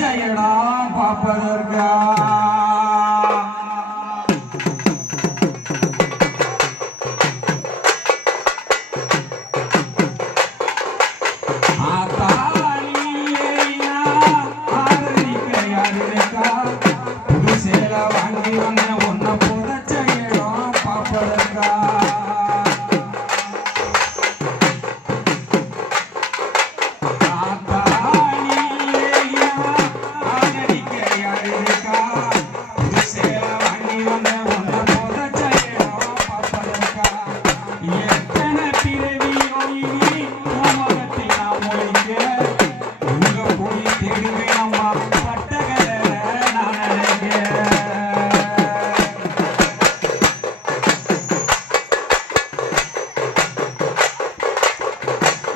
செய்யடா பாப்பதற்கா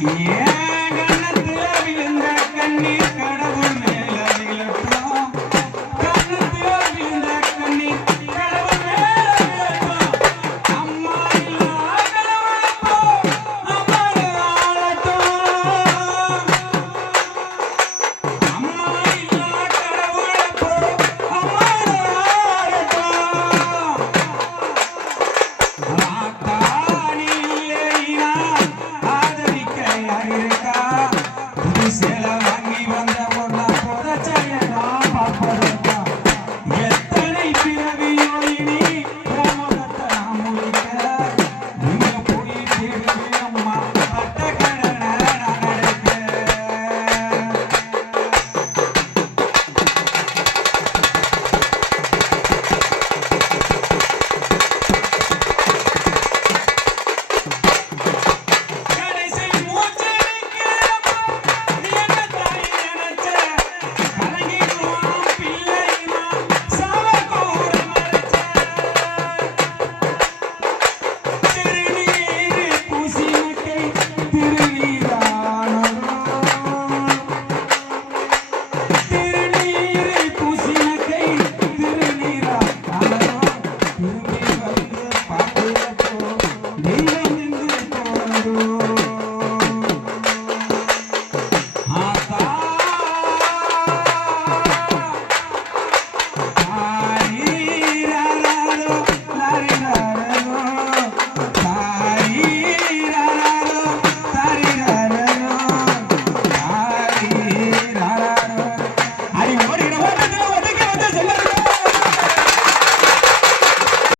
Yeah.